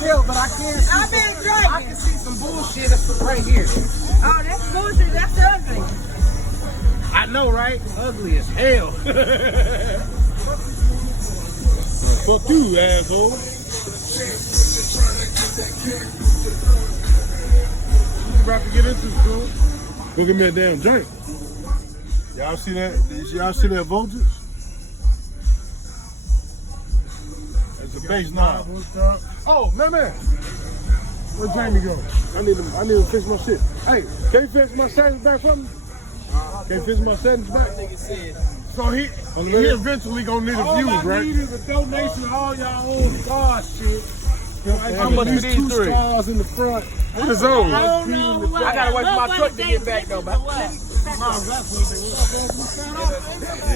tell, but I can see. I've been drinking. I can see some bullshit that's right here. Oh, that's bullshit. That's ugly. I know, right? Ugly as hell. Fuck you, asshole. You about to get into school? Go get me a damn drink. Y'all see that? Y'all see that voltage? It's a bass knob. Oh, man. Where Jamie go? I need to fix my shit. Hey, can you fix my settings back for me? Can you fix my settings back? So he eventually gonna need a view, right? All I need is a donation of all y'all old car shit. How much for these two three? stars in the front. What is those? I don't know. I gotta wait for my truck to get back though, but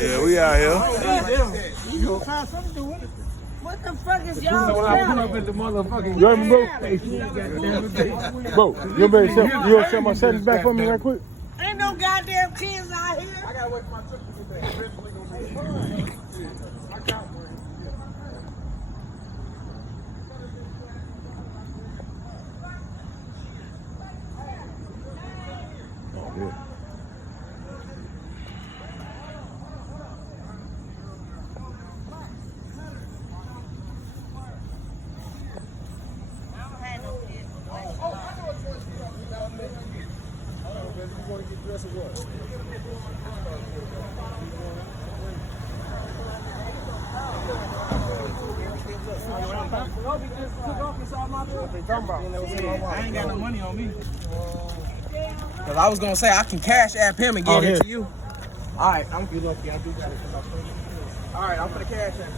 Yeah, we out here. What the fuck is y'all when I pull up doing? at the motherfucking You heard me, bro? Bro, you gonna set my settings back for me right quick? Ain't no goddamn kids out here. I gotta wait for my truck to get back. I ain't got no money on me. Cause I was gonna say I can cash app him and get it to you. All right, I'm be lucky. I do got it. All right, I'm gonna cash app.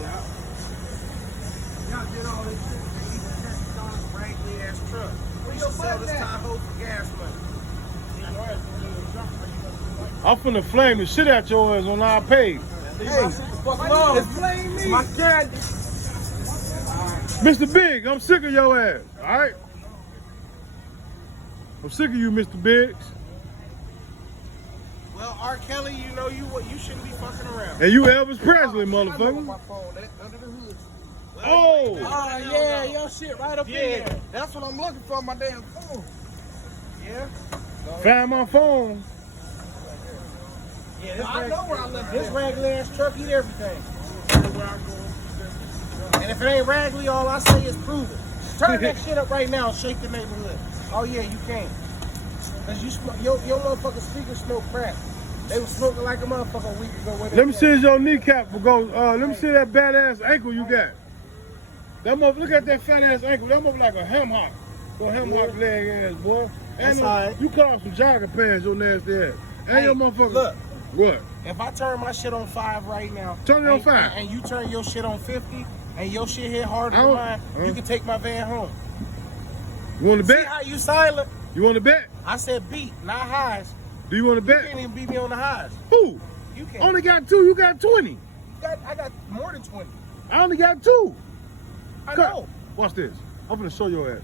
Yeah. Y'all did all this shit. You raggedy ass truck. We should sell this Tahoe for gas money. I'm finna flame the shit out your ass on our page. Hey, it's my candy. Mr. Big, I'm sick of your ass, all right? I'm sick of you, Mr. Biggs. Well, R. Kelly, you know you shouldn't be fucking around. And you Elvis Presley, I know motherfucker. my phone, that under the hood. Oh! Oh yeah, your shit right up in there. That's what I'm looking for, my damn phone. Yeah. Find my phone. Yeah, I know where I left this regular ass truck eat everything. And if it ain't raggedy, all I say is prove it. Turn that shit up right now and shake the neighborhood. Oh yeah, you can. Cause you smoke, your motherfucking speakers smoke crack. They was smoking like a motherfucker a week ago. Let me see your kneecap go. Let me see that badass ankle you got. That look at that fat ass ankle. That motherfucker like a ham hock. Or ham hock leg ass, boy. That's And all right. you caught off some jogging pants, your nasty ass. And Hey, your motherfucker. look. What? If I turn my shit on 5 right now, Turn it on 5. and you turn your shit on 50, and your shit hit harder I than don't- mine, you can take my van home. You want to See bet? how you silent? You want to bet? I said beat, not highs. Do you want to You bet? can't even beat me on the highs. Who? You can't. Only got 2. You got 20. I got more than 20. I only got 2. I know. Watch this. I'm gonna show your ass.